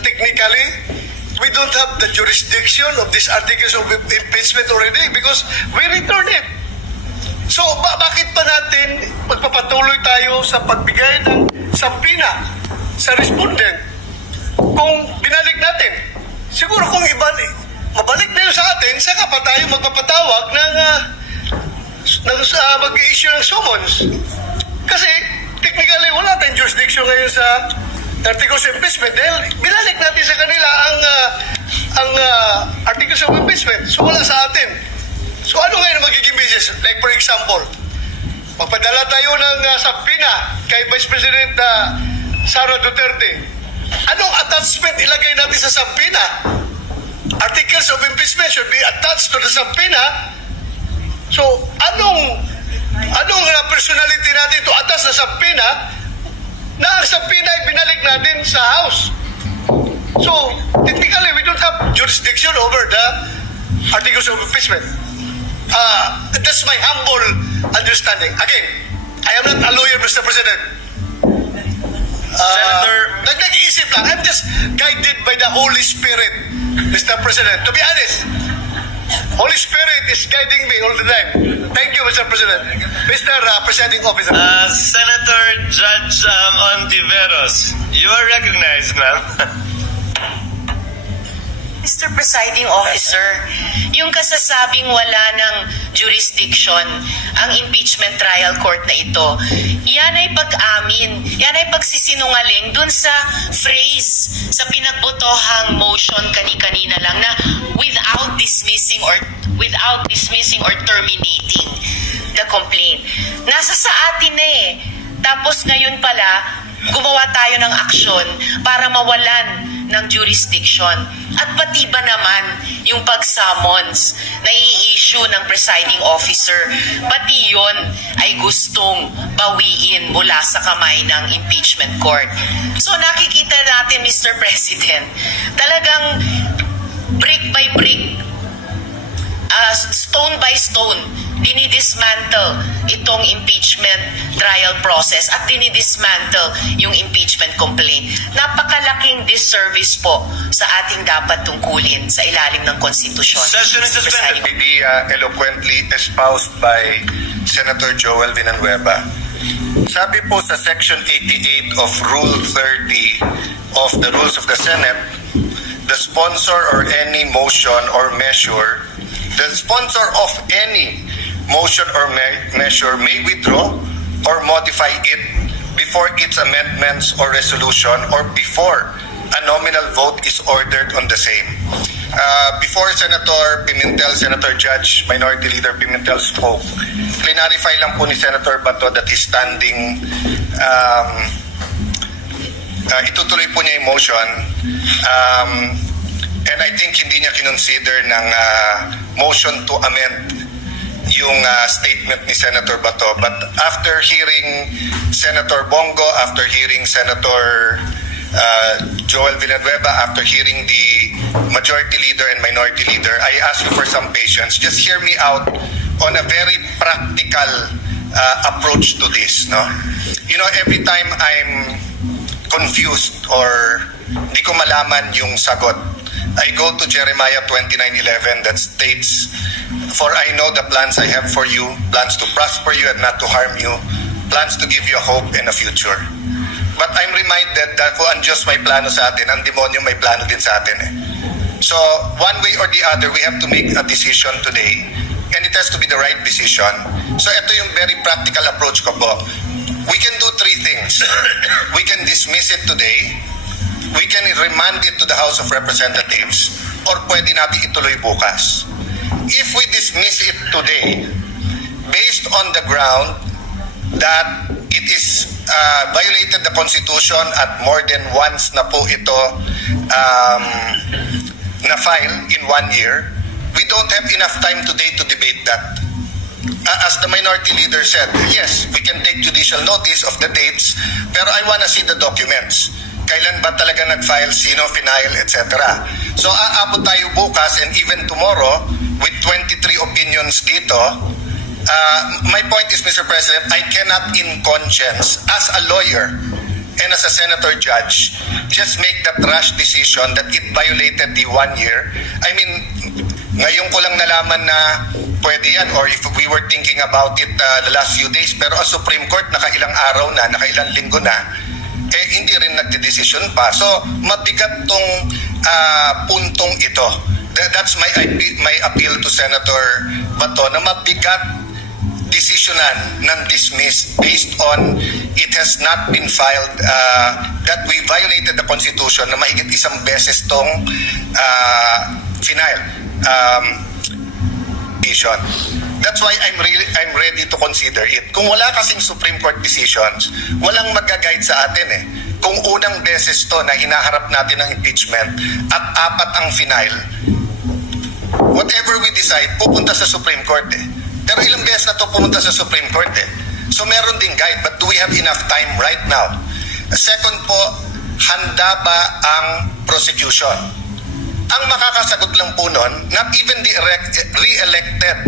technically, we don't have the jurisdiction of these articles of impeachment already because we returned it. So, bakit pa natin magpapatuloy tayo sa pagbigay ng sampina sa respondent kung binalik natin? Siguro kung mabalik na yun sa atin, saka pa tayo magpapatawag ng mag-i-issue ng summons. Kasi, technically, wala tayong jurisdiction ngayon sa articles of impeachment dahil binalik natin sa kanila ang articles of impeachment. So, wala sa atin. So, ano ngayon magiging basis? Like, for example, magpadala tayo ng sampina kay Vice President Sara Duterte. Anong attachment ilagay natin sa sampina? Articles of impeachment should be attached to the sampina. So, anong personality natin to attach na sampina na ang sampina ay binalik natin sa House? So, technically, we don't have jurisdiction over the articles of impeachment. That's my humble understanding. Again, I am not a lawyer, Mr. President. Senator, nag-iisip lang. I'm just guided by the Holy Spirit, Mr. President. To be honest, Holy Spirit is guiding me all the time. Thank you, Mr. President. Mr. Presiding Officer. Senator Judge Ontiveros, you are recognized, ma'am. Mr. Presiding Officer, yung kasasabing wala ng jurisdiction ang impeachment trial court na ito, yan ay pag-amin, yan ay pagsisinungaling dun sa phrase, sa pinagbotohang motion kani-kanina lang na without dismissing or terminating the complaint. Nasa sa atin na eh. Tapos ngayon pala, gumawa tayo ng aksyon para mawalan ng jurisdiction. At pati ba naman yung pag-summons na i-issue ng presiding officer, pati yon ay gustong bawiin mula sa kamay ng impeachment court. So nakikita natin, Mr. President, talagang brick by brick, stone by stone, dinidismantle itong impeachment trial process at dinidismantle yung impeachment complaint. Napakalaking disservice po sa ating dapat tungkulin sa ilalim ng konstitusyon. Session is suspended. Eloquently espoused by Senator Joel Villanueva. Sabi po sa Section 88 of Rule 30 of the Rules of the Senate, the sponsor or any motion or measure, the sponsor of any motion or measure may withdraw or modify it before its amendments or resolution or before a nominal vote is ordered on the same. Before Senator Pimentel, Senator Judge, Minority Leader Pimentel spoke, clarify lang po ni Senator Bato that he's standing, itutuloy po niya yung motion, and I think hindi niya kinonsider ng motion to amend yung statement ni Senator Bato. But after hearing Senator Bongo, after hearing Senator Joel Villanueva, after hearing the Majority Leader and Minority Leader, I ask you for some patience. Just hear me out on a very practical approach to this. No? You know, every time I'm confused or di ko malaman yung sagot, I go to Jeremiah 29:11 that states, "For I know the plans I have for you, plans to prosper you and not to harm you, plans to give you a hope and a future." But I'm reminded that kung ang Diyos may plano sa atin, ang demonyo may plano din sa atin. So, one way or the other, we have to make a decision today. And it has to be the right decision. So, ito yung very practical approach ko po. We can do three things. We can dismiss it today. We can remand it to the House of Representatives. Or pwede natin ituloy bukas. If we dismiss it today, based on the ground that it is violated the Constitution at more than once na po ito na-file in 1 year, we don't have enough time today to debate that. As the Minority Leader said, yes, we can take judicial notice of the dates, pero I wanna see the documents. Kailan ba talaga nag-file, sino, final, etc. So aabot tayo bukas and even tomorrow with 23 opinions dito. My point is, Mr. President, I cannot in conscience, as a lawyer, and as a senator judge, just make that rash decision that it violated the 1 year. I mean, ngayon ko lang nalaman na pwede yan, or if we were thinking about it the last few days, pero ang Supreme Court nakailang araw na, nakailang linggo na, hindi rin nagdedesisyon pa. So, mabigat tong puntong ito. That's my appeal to Senator Bato, na mabigat desisyonan ng dismiss based on it has not been filed, that we violated the Constitution na mahigit isang beses tong final decision. That's why I'm ready to consider it. Kung wala kasing Supreme Court decisions, walang mag-guide sa atin eh. Kung unang beses to na hinaharap natin ng impeachment at 4 ang final, whatever we decide, pupunta sa Supreme Court eh. Pero ilang beses na to pumunta sa Supreme Court eh. So meron ding guide, but do we have enough time right now? Second po, handa ba ang prosecution? Ang makakasagot lang po nun, not even the re-elected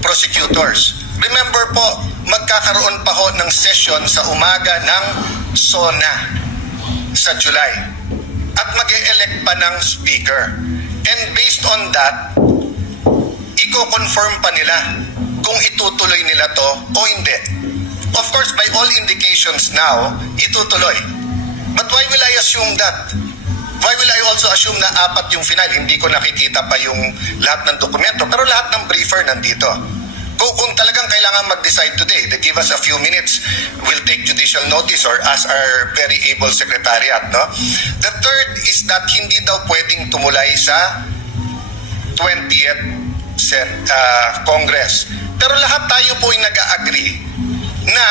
prosecutors. Remember po, magkakaroon pa ho ng session sa umaga ng SONA sa July. At mag-e-elect pa ng speaker. And based on that, i-confirm pa nila kung itutuloy nila to o hindi. Of course, by all indications now, itutuloy. But why will I assume that? Why will I also assume na 4 yung final? Hindi ko nakikita pa yung lahat ng dokumento. Pero lahat ng briefer nandito. Kung talagang kailangan mag-decide today, they give us a few minutes, we'll take judicial notice or ask our very able secretariat. No? The third is that hindi daw pwedeng tumulay sa 20th Congress. Pero lahat tayo po ay nag-agree na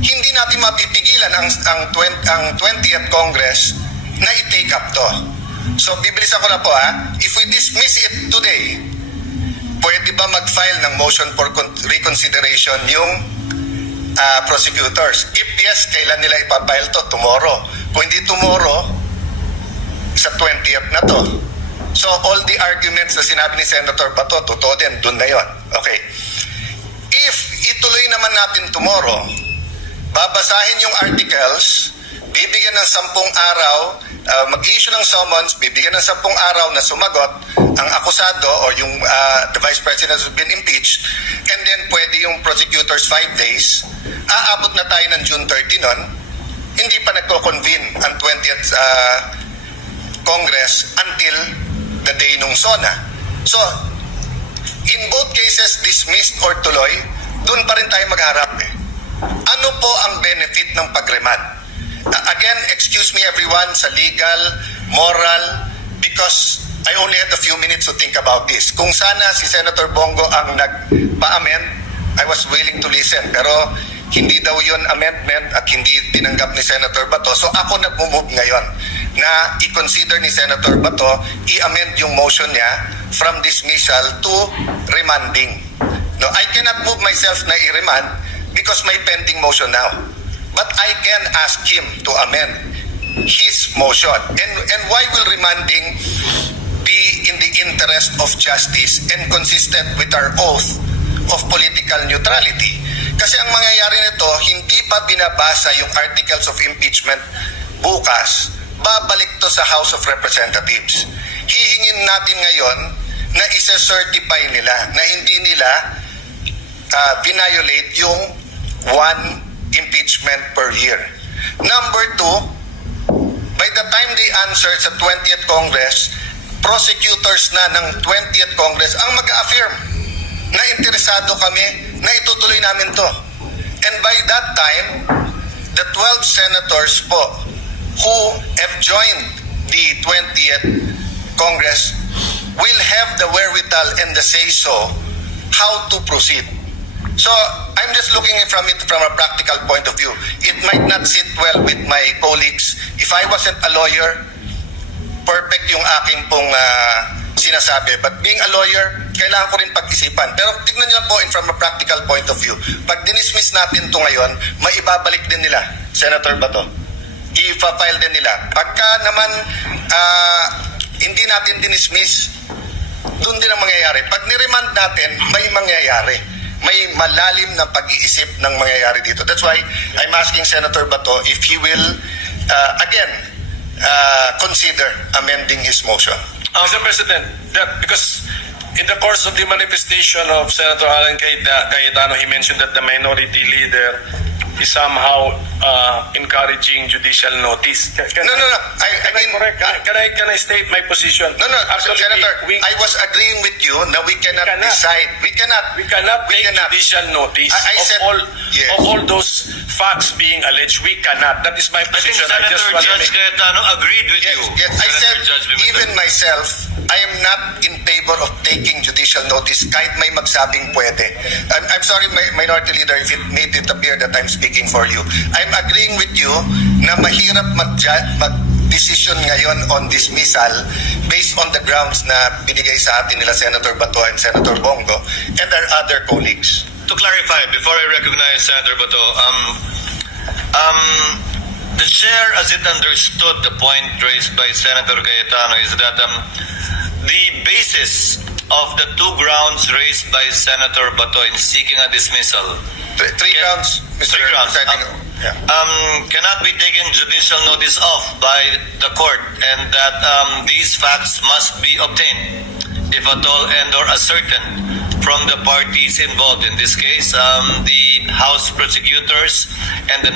hindi natin mapipigilan ang 20th Congress na i-take up to. So, bibilisan ko na po if we dismiss it today, pwede ba mag-file ng motion for reconsideration yung prosecutors? If yes, kailan nila ipapile to? Tomorrow. Kung hindi tomorrow, sa 20th na to. So, all the arguments na sinabi ni Senator Bato, totoo din, dun na yon. Okay. If ituloy naman natin tomorrow, babasahin yung articles, bibigyan ng 10 araw, mag-issue ng summons, bibigyan ng 10 araw na sumagot ang akusado or yung the Vice President who's been impeached, and then pwede yung prosecutors 5 days, aabot na tayo ng June 30 nun, hindi pa nagko-convene ang 20th Congress until the day nung SONA. So, in both cases, dismissed or tuloy, dun pa rin tayo magharap eh. Ano po ang benefit ng pag-remand? Again, excuse me everyone sa legal, moral, because I only had a few minutes to think about this. Kung sana si Senator Bongo ang nagpa-amend, I was willing to listen. Pero hindi daw yun amendment at hindi tinanggap ni Senator Bato. So ako nag-move ngayon na i-consider ni Senator Bato, i-amend yung motion niya from dismissal to remanding. No, I cannot move myself na i-remand because may pending motion now. But I can ask him to amend his motion. And why will remanding be in the interest of justice and consistent with our oath of political neutrality? Kasi ang mangyayari nito, hindi pa binabasa yung articles of impeachment bukas, babalik to sa House of Representatives. Hihingin natin ngayon na isa-certify nila na hindi nila violate yung 1 impeachment per year. Number 2, by the time they answer sa 20th Congress, prosecutors na ng 20th Congress ang mag-affirm na interesado kami na itutuloy namin to. And by that time, the 12 senators po who have joined the 20th Congress will have the wherewithal and the say-so how to proceed. So, I'm just looking from it from a practical point of view. It might not sit well with my colleagues. If I wasn't a lawyer, perfect yung aking pong sinasabi. But being a lawyer, kailangan ko rin pag-isipan. Pero tignan nyo po from a practical point of view. Pag dinismiss natin ito ngayon, may ibabalik din nila, Senator Bato. I-file din nila. Pagka naman hindi natin dinismiss, doon din ang mangyayari. Pag niremand natin, may mangyayari. may malalim na pag-iisip ng mangyayari dito. That's why I'm asking Senator Bato if he will again consider amending his motion. Mr. President, because in the course of the manifestation of Senator Alan Cayetano, he mentioned that the minority leader is somehow encouraging judicial notice. Can I state my position? No, Actually, Senator, I was agreeing with you na we cannot decide. We cannot take judicial notice of all those facts being alleged. We cannot. That is my I think position. Senator Judge Cayetano agreed with you. Yes, I said, Judge Pimentel. even myself, I am not in favor of taking judicial notice kahit may magsabing pwede. I'm sorry, Minority Leader, if it made it appear that I'm speaking for you. I'm agreeing with you na mahirap mag-decision ngayon on dismissal based on the grounds na binigay sa atin nila Senator Bato and Senator Bongo and our other colleagues. To clarify, before I recognize Senator Bato, the chair, as it understood the point raised by Senator Cayetano, is that the basis of the two grounds raised by Senator Bato in seeking a dismissal, Three grounds, Mr. Three grounds. Yeah. Cannot be taken judicial notice of by the court, and that these facts must be obtained, if at all, and or ascertained from the parties involved. In this case, the House prosecutors and the